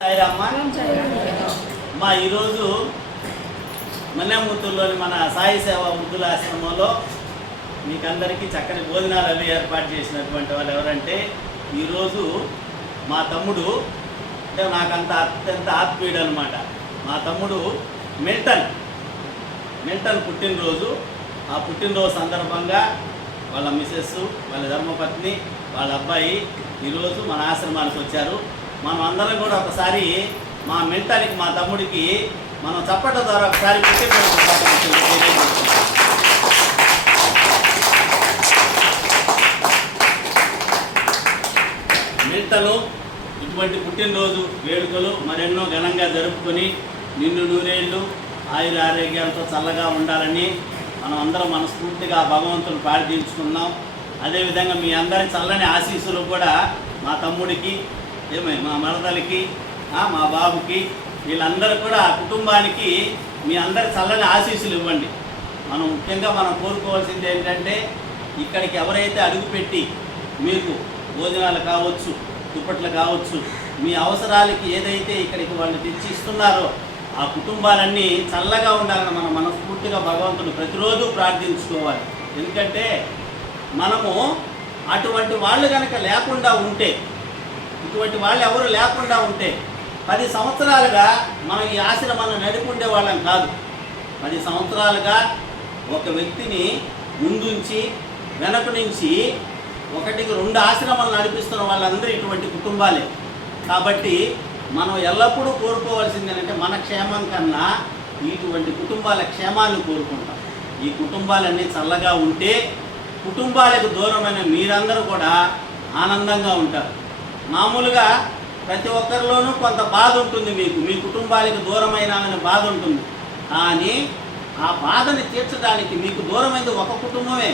సాయిరామ్మ మా ఈరోజు మన్యామూర్తుల్లోని మన సాయి సేవ వృద్ధుల ఆశ్రమంలో మీకందరికీ చక్కని భోజనాలు అవి ఏర్పాటు చేసినటువంటి వాళ్ళు ఎవరంటే ఈరోజు మా తమ్ముడు అంటే నాకంత అత్యంత ఆత్మీయుడు అనమాట మా తమ్ముడు మిల్టన్. మిల్టన్ పుట్టినరోజు. ఆ పుట్టినరోజు సందర్భంగా వాళ్ళ మిసెస్ వాళ్ళ ధర్మపత్ని వాళ్ళ అబ్బాయి ఈరోజు మన ఆశ్రమానికి వచ్చారు. మనం అందరం కూడా ఒకసారి మా మెంటానికి మా తమ్ముడికి మనం చప్పట్ల ద్వారా ఒకసారి పుట్టినరోజు ఇటువంటి పుట్టినరోజు వేడుకలు మరెన్నో ఘనంగా జరుపుకొని నిన్ను నూరేళ్ళు ఆయుర ఆరోగ్యాలతో చల్లగా ఉండాలని మనం అందరం మనస్ఫూర్తిగా భగవంతుని ప్రార్థించుకున్నాం అదేవిధంగా మీ అందరి చల్లని ఆశీస్సులు కూడా మా తమ్ముడికి ఏమై మా మరదలకి మా బాబుకి వీళ్ళందరూ కూడా ఆ కుటుంబానికి మీ అందరి చల్లని ఆశీస్సులు ఇవ్వండి. మనం ముఖ్యంగా మనం కోరుకోవాల్సింది ఏంటంటే ఇక్కడికి ఎవరైతే అడుగుపెట్టి మీకు భోజనాలు కావచ్చు దుప్పట్లు కావచ్చు మీ అవసరాలకి ఏదైతే ఇక్కడికి వాళ్ళు తెచ్చి ఇస్తున్నారో ఆ కుటుంబాలన్నీ చల్లగా ఉండాలని మనం మనస్ఫూర్తిగా భగవంతుడు ప్రతిరోజు ప్రార్థించుకోవాలి. ఎందుకంటే మనము అటువంటి వాళ్ళు కనుక లేకుండా ఉంటే ఇటువంటి వాళ్ళు ఎవరు లేకుండా ఉంటే పది సంవత్సరాలుగా మనం ఈ ఆశ్రమాన్ని నడుపుండే వాళ్ళం కాదు. పది సంవత్సరాలుగా ఒక వ్యక్తిని ముందుంచి వెనక నుంచి ఒకటికి రెండు ఆశ్రమాలు నడిపిస్తున్న వాళ్ళందరూ ఇటువంటి కుటుంబాలే. కాబట్టి మనం ఎల్లప్పుడూ కోరుకోవాల్సింది ఏంటంటే మన క్షేమం కన్నా ఇటువంటి కుటుంబాల క్షేమాన్ని కోరుకుంటాం. ఈ కుటుంబాలన్నీ చల్లగా ఉంటే కుటుంబాలకు దూరమైన మీరందరూ కూడా ఆనందంగా ఉంటారు. మామూలుగా ప్రతి ఒక్కరిలోనూ కొంత బాధ ఉంటుంది మీకు. మీ కుటుంబానికి దూరమైన బాధ ఉంటుంది. కానీ ఆ బాధని తీర్చడానికి మీకు దూరమైంది ఒక కుటుంబమే.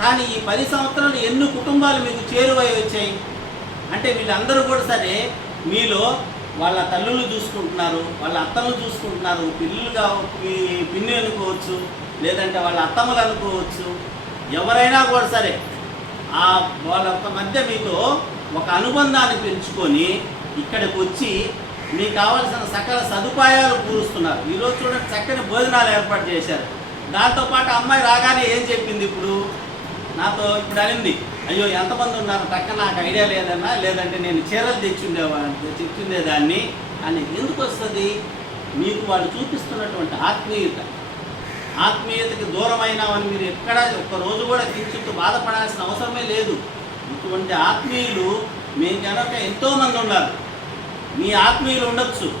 కానీ ఈ పది సంవత్సరాలు ఎన్ని కుటుంబాలు మీకు చేరువై వచ్చాయి? అంటే వీళ్ళందరూ కూడా సరే మీలో వాళ్ళ తల్లులు చూసుకుంటున్నారు వాళ్ళ అత్తలు చూసుకుంటున్నారు పిల్లులుగా మీ పిన్ని అనుకోవచ్చు లేదంటే వాళ్ళ అత్తమ్మలు అనుకోవచ్చు. ఎవరైనా కూడా సరే ఆ వాళ్ళ మధ్య మీతో ఒక అనుబంధాన్ని పెంచుకొని ఇక్కడికి వచ్చి మీకు కావాల్సిన సకల సదుపాయాలు పూరుస్తున్నారు. ఈరోజు చూడండి చక్కని భోజనాలు ఏర్పాటు చేశారు. దాంతోపాటు అమ్మాయి రాగానే ఏం చెప్పింది ఇప్పుడు? నాతో ఇప్పుడు అనింది. అయ్యో ఎంతమంది ఉన్నారు? టక్క నాకు ఐడియా లేదన్నా లేదంటే నేను చీరలు తెచ్చుండేవా? తెచ్చుండేదాన్ని అని. ఎందుకు వస్తుంది? మీకు వాళ్ళు చూపిస్తున్నటువంటి ఆత్మీయత. ఆత్మీయతకి దూరమైనామని మీరు ఎక్కడ ఒక్క రోజు కూడా కించిత్తు బాధపడాల్సిన అవసరమే లేదు. ఇటువంటి ఆత్మీయులు మీ కనుక ఎంతోమంది ఉన్నారు. మీ ఆత్మీయులు ఉండొచ్చు.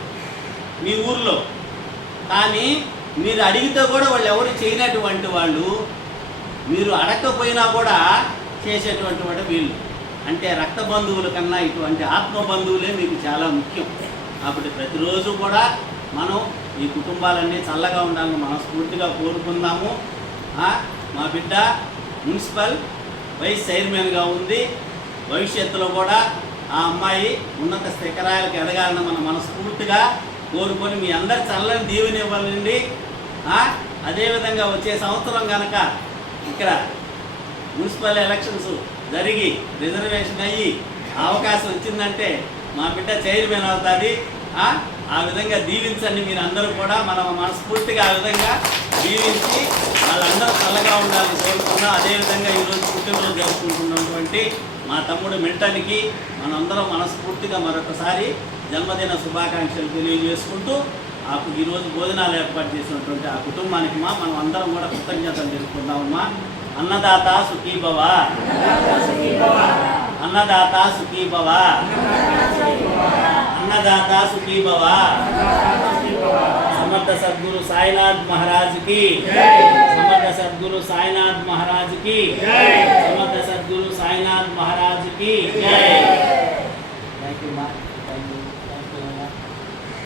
మీ ఊర్లో. కానీ మీరు అడిగితే కూడా వాళ్ళు ఎవరు చేయనటువంటి వాళ్ళు మీరు అడగకపోయినా కూడా చేసేటువంటి వాడు వీళ్ళు. అంటే రక్త బంధువుల కన్నా ఇటువంటి ఆత్మ బంధువులే మీకు చాలా ముఖ్యం. కాబట్టి ప్రతిరోజు కూడా మనం ఈ కుటుంబాలన్నీ చల్లగా ఉండాలని మనస్ఫూర్తిగా కోరుకుందాము. మా బిడ్డ మున్సిపల్ వైస్ చైర్మన్గా ఉంది. భవిష్యత్తులో కూడా ఆ అమ్మాయి ఉన్నత శిఖరాలకు ఎదగాలని మనం మనస్ఫూర్తిగా కోరుకొని మీ అందరి చల్లని దీవెనివ్వాలండి. అదేవిధంగా వచ్చే సంవత్సరం కనుక ఇక్కడ మున్సిపల్ ఎలక్షన్స్ జరిగి రిజర్వేషన్ అయ్యి అవకాశం వచ్చిందంటే మా బిడ్డ చైర్మన్ అవుతుంది. ఆ విధంగా దీవించండి మీరు అందరూ కూడా. మనం మనస్ఫూర్తిగా ఆ విధంగా దీవించి వాళ్ళందరూ చల్లగా ఉండాలని కోరుకున్నాం అదేవిధంగా ఈరోజు పుట్టినరోజు జరుపుకుంటున్నటువంటి మా తమ్ముడు మిల్టన్కి మనందరం మనస్ఫూర్తిగా మరొకసారి జన్మదిన శుభాకాంక్షలు తెలియజేసుకుంటూ ఆ ఈరోజు భోజనాలు ఏర్పాటు చేసినటువంటి ఆ కుటుంబానికి మా మనం అందరం కూడా కృతజ్ఞతలు తెలుసుకుందామమ్మా అన్నదాత సుఖీభవ అన్నదాత సుఖీభవ दाता सुखी भवा। समर्थ सदगुरु साईनाथ महाराज की। समर्थ सदगुरु साईनाथ महाराज की। समर्थ सदगुरु साईनाथ महाराज की। जय।